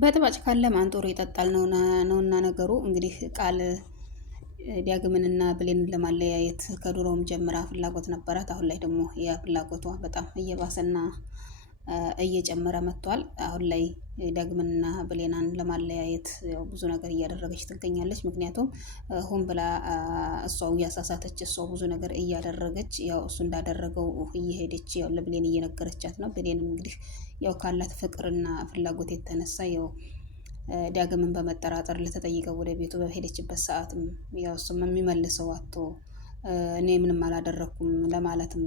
በጥባጭ ካለ ማንጦር ይጠጣል ነውና ነገሩ። እንግዲህ ቃል ዳግምንና ብሌንን ለማለያየት ከድሮውም ጀምራ ፍላጎት ነበራት። አሁን ላይ ደግሞ ያ ፍላጎቷ በጣም እየባሰና እየጨመረ መጥቷል። አሁን ላይ ዳግምንና ብሌናን ለማለያየት ያው ብዙ ነገር እያደረገች ትገኛለች። ምክንያቱም ሆን ብላ እሷው እያሳሳተች እሷው ብዙ ነገር እያደረገች ያው እሱ እንዳደረገው እየሄደች ያው ለብሌን እየነገረቻት ነው። ብሌንም እንግዲህ ያው ካላት ፍቅርና ፍላጎት የተነሳ ያው ዳግምን በመጠራጠር ለተጠይቀው ወደ ቤቱ በሄደችበት ሰዓትም ያው እሱም የሚመልሰው አቶ እኔ ምንም አላደረኩም ለማለትም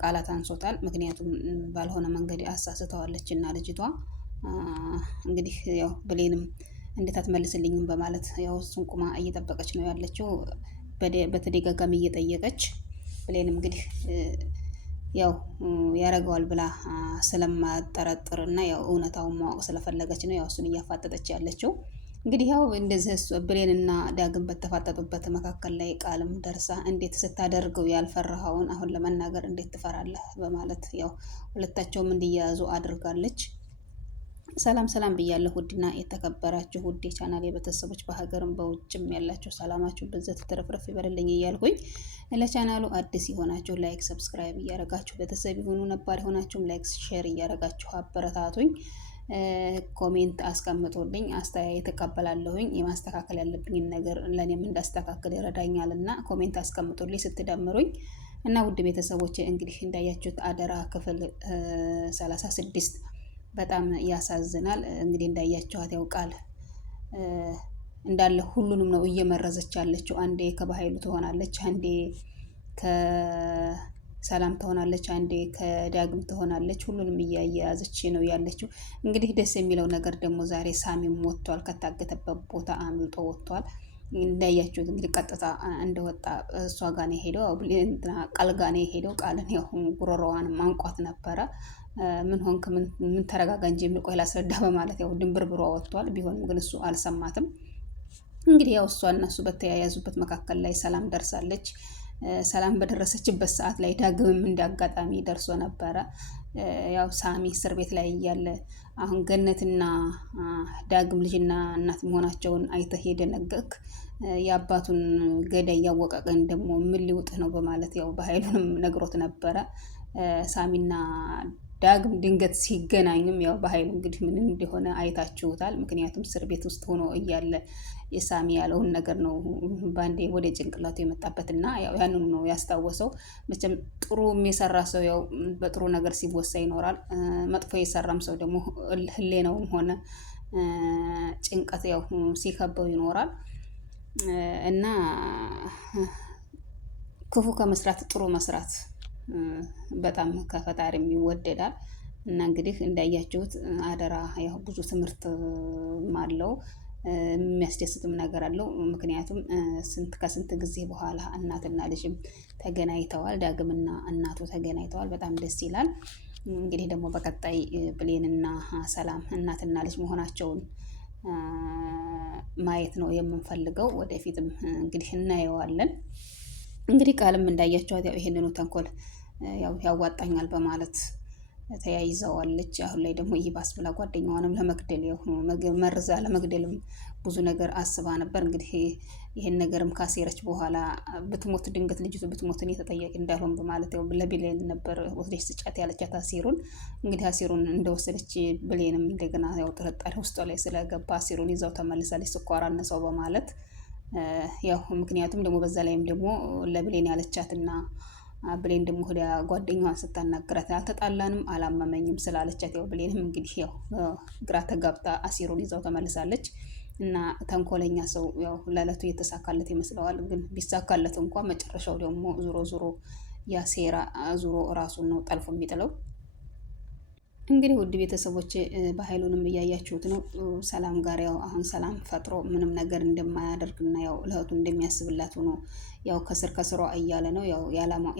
ቃላት አንሶታል። ምክንያቱም ባልሆነ መንገድ አሳስተዋለች እና ልጅቷ እንግዲህ ያው ብሌንም እንዴት አትመልስልኝም በማለት ያው እሱን ቁማ እየጠበቀች ነው ያለችው። በተደጋጋሚ እየጠየቀች ብሌንም እንግዲህ ያው ያረገዋል ብላ ስለማጠረጥር እና ያው እውነታውን ማወቅ ስለፈለገች ነው ያው እሱን እያፋጠጠች ያለችው። እንግዲህ ያው እንደዚህ ብሌንና ዳግም በተፋጠጡበት መካከል ላይ ቃልም ደርሳ እንዴት ስታደርገው ያልፈራኸውን አሁን ለመናገር እንዴት ትፈራለህ በማለት ያው ሁለታቸውም እንዲያያዙ አድርጋለች። ሰላም ሰላም ብያለሁ ውድና የተከበራችሁ ውድ የቻናሌ ቤተሰቦች በሀገርም በውጭም ያላችሁ ሰላማችሁ በዘት ተረፍረፍ ይበልልኝ እያልኩኝ ለቻናሉ አዲስ የሆናችሁ ላይክ ሰብስክራይብ እያደረጋችሁ ቤተሰብ የሆኑ ነባር የሆናችሁም ላይክ ሼር እያደረጋችሁ አበረታቱኝ። ኮሜንት አስቀምጡልኝ፣ አስተያየት እቀበላለሁኝ። የማስተካከል ያለብኝን ነገር ለኔም እንዳስተካከል ይረዳኛል እና ኮሜንት አስቀምጡልኝ ስትደምሩኝ እና ውድ ቤተሰቦች እንግዲህ እንዳያችሁት አደራ ክፍል 36 በጣም ያሳዝናል። እንግዲህ እንዳያችኋት ያው ቃል እንዳለ ሁሉንም ነው እየመረዘች ያለችው። አንዴ ከባህይሉ ትሆናለች፣ አንዴ ከሰላም ትሆናለች፣ አንዴ ከዳግም ትሆናለች። ሁሉንም እያያዘች ነው ያለችው። እንግዲህ ደስ የሚለው ነገር ደግሞ ዛሬ ሳሚም ወጥቷል፣ ከታገተበት ቦታ አምልጦ ወጥቷል። እንዳያችሁት እንግዲህ ቀጥታ እንደወጣ እሷ ጋር ነው የሄደው፣ ቃል ጋር ነው የሄደው። ቃልን ያው ጉሮሮዋን ማንቋት ነበረ። ምን ሆንክ? ምን ተረጋጋ እንጂ ቆይ ላስረዳ በማለት ያው ድንብርብሯ ወጥቷል። ቢሆንም ግን እሱ አልሰማትም። እንግዲህ ያው እሷ እና እሱ በተያያዙበት መካከል ላይ ሰላም ደርሳለች። ሰላም በደረሰችበት ሰዓት ላይ ዳግምም እንዳጋጣሚ ደርሶ ነበረ። ያው ሳሚ እስር ቤት ላይ እያለ አሁን ገነትና ዳግም ልጅና እናት መሆናቸውን አይተህ የደነገጥክ የአባቱን ገዳይ እያወቀ ቀን ደግሞ ምን ሊውጥህ ነው በማለት ያው በኃይሉንም ነግሮት ነበረ። ሳሚና ዳግም ድንገት ሲገናኙም ያው በኃይሉ እንግዲህ ምን እንደሆነ አይታችሁታል። ምክንያቱም እስር ቤት ውስጥ ሆኖ እያለ የሳሚ ያለውን ነገር ነው ባንዴ ወደ ጭንቅላቱ የመጣበት እና ያው ያንኑ ነው ያስታወሰው። መቼም ጥሩ የሰራ ሰው ያው በጥሩ ነገር ሲወሳ ይኖራል። መጥፎ የሰራም ሰው ደግሞ ህሌናውም ሆነ ጭንቀት ያው ሲከበው ይኖራል እና ክፉ ከመስራት ጥሩ መስራት በጣም ከፈጣሪም ይወደዳል። እና እንግዲህ እንዳያችሁት አደራ ያው ብዙ ትምህርት አለው፣ የሚያስደስትም ነገር አለው። ምክንያቱም ከስንት ጊዜ በኋላ እናትና ልጅም ተገናኝተዋል። ዳግምና እናቱ ተገናኝተዋል። በጣም ደስ ይላል። እንግዲህ ደግሞ በቀጣይ ብሌንና ሰላም እናትና ልጅ መሆናቸውን ማየት ነው የምንፈልገው። ወደፊትም እንግዲህ እናየዋለን። እንግዲህ ቃልም እንዳያችኋት ያው ይሄንኑ ተንኮል ያው ያዋጣኛል በማለት ተያይዘዋለች። አሁን ላይ ደግሞ ይባስ ብላ ጓደኛዋንም ለመግደል ያው መርዛ ለመግደልም ብዙ ነገር አስባ ነበር። እንግዲህ ይሄን ነገርም ካሴረች በኋላ ብትሞት ድንገት ልጅቱ ብትሞት እኔ ተጠያቂ እንዳልሆን በማለት ያው ለብሌን ነበር ወስደሽ ስጫት ያለቻት አሲሩን። እንግዲህ አሲሩን እንደወሰደች ብሌንም እንደገና ያው ጥርጣሬ ውስጧ ላይ ስለገባ አሲሩን ይዛው ተመልሳለች፣ ስኳር አነሳው በማለት ያው ምክንያቱም ደግሞ በዛ ላይም ደግሞ ለብሌን ያለቻትና ብሌን ደግሞ ወደ ጓደኛዋን ስታናግራት አልተጣላንም አላመመኝም ስላለቻት ያው ብሌንም እንግዲህ ያው ግራ ተጋብታ አሲሩን ይዛው ተመልሳለች። እና ተንኮለኛ ሰው ያው ለዕለቱ የተሳካለት ይመስለዋል። ግን ቢሳካለት እንኳን መጨረሻው ደግሞ ዙሮ ዙሮ ያሴራ ዙሮ ራሱን ነው ጠልፎ የሚጥለው። እንግዲህ ውድ ቤተሰቦች በኃይሉንም እያያችሁት ነው። ሰላም ጋር ያው አሁን ሰላም ፈጥሮ ምንም ነገር እንደማያደርግና ያው ለእህቱ እንደሚያስብላት ሆኖ ያው ከስሯ እያለ ነው ያው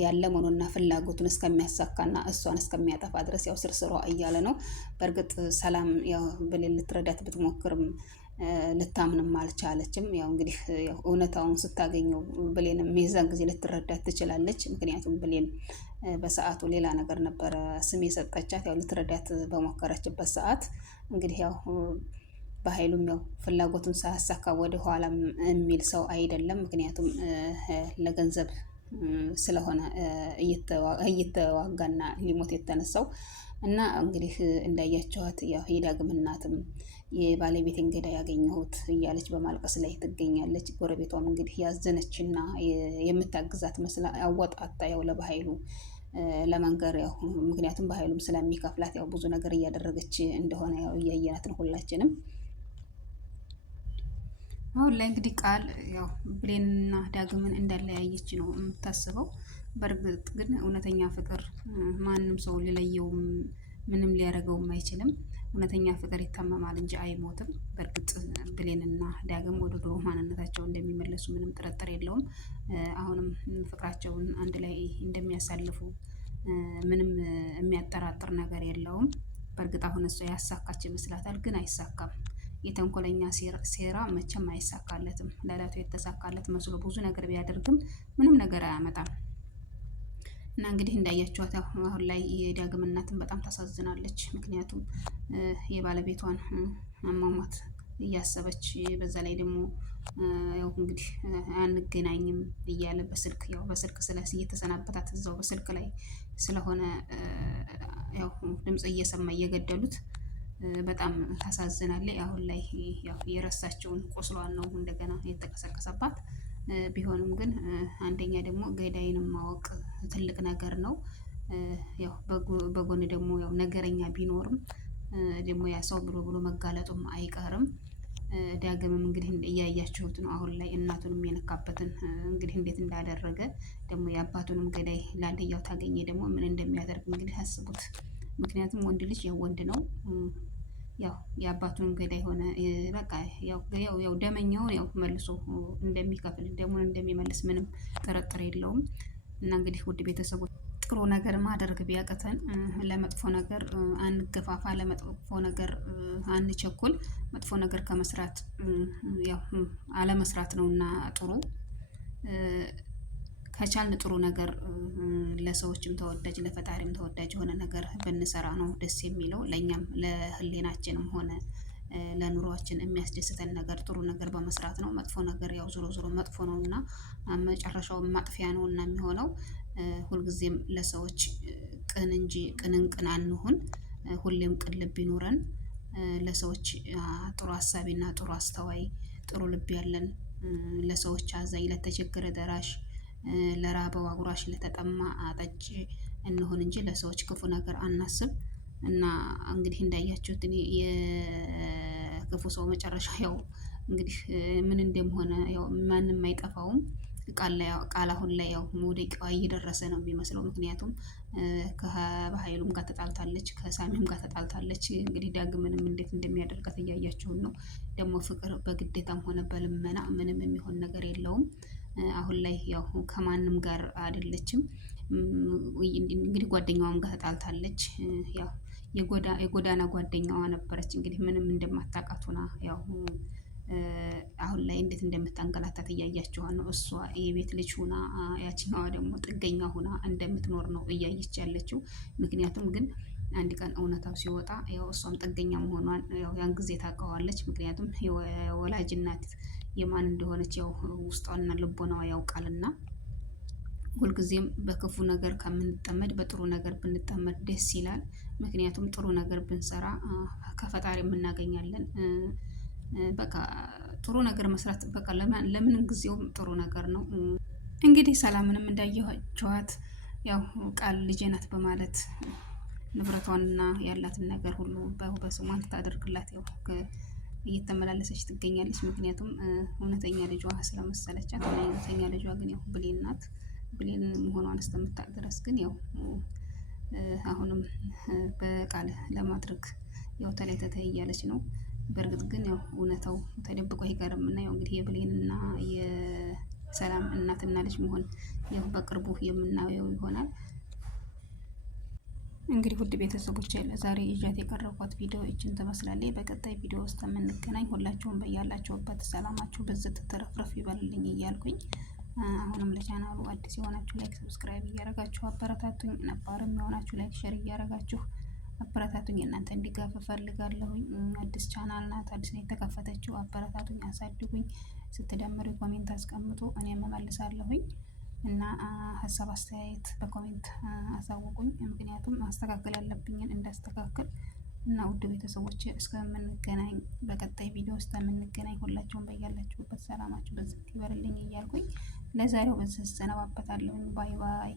ያለመኖና ፍላጎቱን እስከሚያሳካና እሷን እስከሚያጠፋ ድረስ ያው ስሯ እያለ ነው። በእርግጥ ሰላም ያው ብሌን ልትረዳት ብትሞክርም ልታምንም አልቻለችም። ያው እንግዲህ ያው እውነታውን ስታገኘው ብሌንም የዛን ጊዜ ልትረዳት ትችላለች። ምክንያቱም ብሌን በሰዓቱ ሌላ ነገር ነበረ ስም የሰጠቻት። ያው ልትረዳት በሞከረችበት ሰዓት እንግዲህ ያው በኃይሉም ያው ፍላጎቱን ሳያሳካ ወደ ኋላም የሚል ሰው አይደለም። ምክንያቱም ለገንዘብ ስለሆነ እየተዋጋና ሊሞት የተነሳው እና እንግዲህ እንዳያቸዋት ያው የዳግም እናትም የባለቤቴን ገዳይ ያገኘሁት እያለች በማልቀስ ላይ ትገኛለች። ጎረቤቷም እንግዲህ ያዘነችና የምታግዛት መስላ አወጣታ ያው ለበኃይሉ ለመንገር ያው ምክንያቱም በኃይሉም ስለሚከፍላት ያው ብዙ ነገር እያደረገች እንደሆነ ያው እያየናት ነው ሁላችንም። አሁን ላይ እንግዲህ ቃል ያው ብሌንና ዳግምን እንዳለያየች ነው የምታስበው። በእርግጥ ግን እውነተኛ ፍቅር ማንም ሰው ሊለየውም ምንም ሊያደርገውም አይችልም። እውነተኛ ፍቅር ይታመማል እንጂ አይሞትም። በእርግጥ ብሌንና ዳግም ወደ ድሮ ማንነታቸው እንደሚመለሱ ምንም ጥርጥር የለውም። አሁንም ፍቅራቸውን አንድ ላይ እንደሚያሳልፉ ምንም የሚያጠራጥር ነገር የለውም። በእርግጥ አሁን እሷ ያሳካች ይመስላታል፣ ግን አይሳካም። የተንኮለኛ ሴራ መቼም አይሳካለትም። ለዕለቱ የተሳካለት መስሎ ብዙ ነገር ቢያደርግም ምንም ነገር አያመጣም። እና እንግዲህ እንዳያችኋት አሁን ላይ የዳግም እናትን በጣም ታሳዝናለች። ምክንያቱም የባለቤቷን አሟሟት እያሰበች በዛ ላይ ደግሞ ያው እንግዲህ አንገናኝም እያለ በስልክ እየተሰናበታት እዛው በስልክ ላይ ስለሆነ ያው ድምጽ እየሰማ እየገደሉት በጣም ታሳዝናለች። አሁን ላይ ያው የረሳቸውን ቁስሏን ነው እንደገና የተቀሰቀሰባት። ቢሆንም ግን አንደኛ ደግሞ ገዳይንም ማወቅ ትልቅ ነገር ነው። ያው በጎን ደግሞ ያው ነገረኛ ቢኖርም ደግሞ ያ ሰው ብሎ መጋለጡም አይቀርም። ዳግምም እንግዲህ እያያችሁት ነው አሁን ላይ እናቱንም የነካበትን እንግዲህ እንዴት እንዳደረገ ደግሞ የአባቱንም ገዳይ ላንደያው ታገኘ ደግሞ ምን እንደሚያደርግ እንግዲህ አስቡት። ምክንያቱም ወንድ ልጅ ያው ወንድ ነው። ያው የአባቱን ገዳይ ሆነ በቃ ያው ደመኛውን ያው መልሶ እንደሚከፍል ደሙን እንደሚመልስ ምንም ጥርጥር የለውም። እና እንግዲህ ውድ ቤተሰቦች ጥሩ ነገር ማድረግ ቢያቅተን ለመጥፎ ነገር አንገፋፋ፣ ለመጥፎ ነገር አንቸኩል። መጥፎ ነገር ከመስራት ያው አለመስራት ነውና ጥሩ። ከቻልን ጥሩ ነገር ለሰዎችም ተወዳጅ ለፈጣሪም ተወዳጅ የሆነ ነገር ብንሰራ ነው ደስ የሚለው። ለእኛም ለህሊናችንም ሆነ ለኑሯችን የሚያስደስተን ነገር ጥሩ ነገር በመስራት ነው። መጥፎ ነገር ያው ዞሮ ዞሮ መጥፎ ነው እና መጨረሻው ማጥፊያ ነው እና የሚሆነው። ሁልጊዜም ለሰዎች ቅን እንጂ ቅን አንሁን። ሁሌም ቅን ልብ ይኑረን። ለሰዎች ጥሩ አሳቢና ጥሩ አስተዋይ ጥሩ ልብ ያለን፣ ለሰዎች አዛኝ፣ ለተቸገረ ደራሽ፣ ለራበው አጉራሽ፣ ለተጠማ አጠጭ እንሆን እንጂ ለሰዎች ክፉ ነገር አናስብ። እና እንግዲህ እንዳያችሁት እኔ የክፉ ሰው መጨረሻ ያው እንግዲህ ምን እንደሆነ ያው ማንም አይጠፋውም። ቃል አሁን ላይ ያው መውደቂያዋ እየደረሰ ነው የሚመስለው። ምክንያቱም ከባኃይሉም ጋር ተጣልታለች፣ ከሳሚም ጋር ተጣልታለች። እንግዲህ ዳግምንም እንዴት እንደሚያደርጋት እያያችሁን ነው። ደግሞ ፍቅር በግዴታም ሆነ በልመና ምንም የሚሆን ነገር የለውም። አሁን ላይ ያው ከማንም ጋር አይደለችም። እንግዲህ ጓደኛዋም ጋር ተጣልታለች። ያው የጎዳና ጓደኛዋ ነበረች። እንግዲህ ምንም እንደማታውቃት ሆና ያው አሁን ላይ እንዴት እንደምታንገላታት እያያችኋት ነው። እሷ የቤት ልጅ ሆና ያችኛዋ ደግሞ ጥገኛ ሆና እንደምትኖር ነው እያየች ያለችው። ምክንያቱም ግን አንድ ቀን እውነታው ሲወጣ ያው እሷም ጥገኛ መሆኗን ያው ያን ጊዜ ታውቀዋለች። ምክንያቱም የወላጅ እናት የማን እንደሆነች ያው ውስጧና ልቦናዋ ያውቃልና ሁልጊዜም በክፉ ነገር ከምንጠመድ በጥሩ ነገር ብንጠመድ ደስ ይላል። ምክንያቱም ጥሩ ነገር ብንሰራ ከፈጣሪ እናገኛለን። በቃ ጥሩ ነገር መስራት በቃ ለምን ጊዜውም ጥሩ ነገር ነው። እንግዲህ ሰላምንም እንዳየኋቸዋት ያው ቃል ልጄ ናት በማለት ንብረቷንና ያላትን ነገር ሁሉ በስሟ ታደርግላት ያው እየተመላለሰች ትገኛለች። ምክንያቱም እውነተኛ ልጇ ስለመሰለቻት። እውነተኛ ልጇ ግን ያው ብሌን ናት። ብሌን መሆኗን እስከምታውቅ ድረስ ግን ያው አሁንም በቃል ለማድረግ ያው ተለይ እያለች ነው። በእርግጥ ግን ያው እውነታው ተደብቆ አይቀርም እና ያው እንግዲህ የብሌንና የሰላም እናትና ልጅ መሆን ያው በቅርቡ የምናየው ይሆናል። እንግዲህ ውድ ቤተሰቦች ለዛሬ ይዣት የቀረብኳት ቪዲዮ ይችን ትመስላለች። በቀጣይ ቪዲዮ ውስጥ የምንገናኝ፣ ሁላችሁም በያላችሁበት ሰላማችሁ ብዝት ትረፍረፍ ይበልልኝ እያልኩኝ አሁንም ለቻናሉ አዲስ የሆናችሁ ላይክ፣ ሰብስክራይብ እያደረጋችሁ አበረታቱኝ። ነባርም የሆናችሁ ላይክ፣ ሸር እያደረጋችሁ አበረታቱኝ። እናንተ እንዲጋፍ እፈልጋለሁኝ። አዲስ ቻናል ናት፣ አዲስ ነው የተከፈተችው። አበረታቱኝ፣ አሳድጉኝ። ስትደምሩ ኮሜንት አስቀምጡ፣ እኔም እመልሳለሁኝ። እና ሀሳብ አስተያየት በኮሜንት አሳውቁኝ። ምክንያቱም ማስተካከል ያለብኝን እንዳስተካከል እና ውድ ቤተሰቦች እስከምንገናኝ በቀጣይ ቪዲዮ ውስጥ የምንገናኝ ሁላችሁም በያላችሁበት ሰላማችሁ በዚህ ይበርልኝ እያልኩኝ ለዛሬው በዚህ እሰነባበታለሁኝ። ባይ ባይ።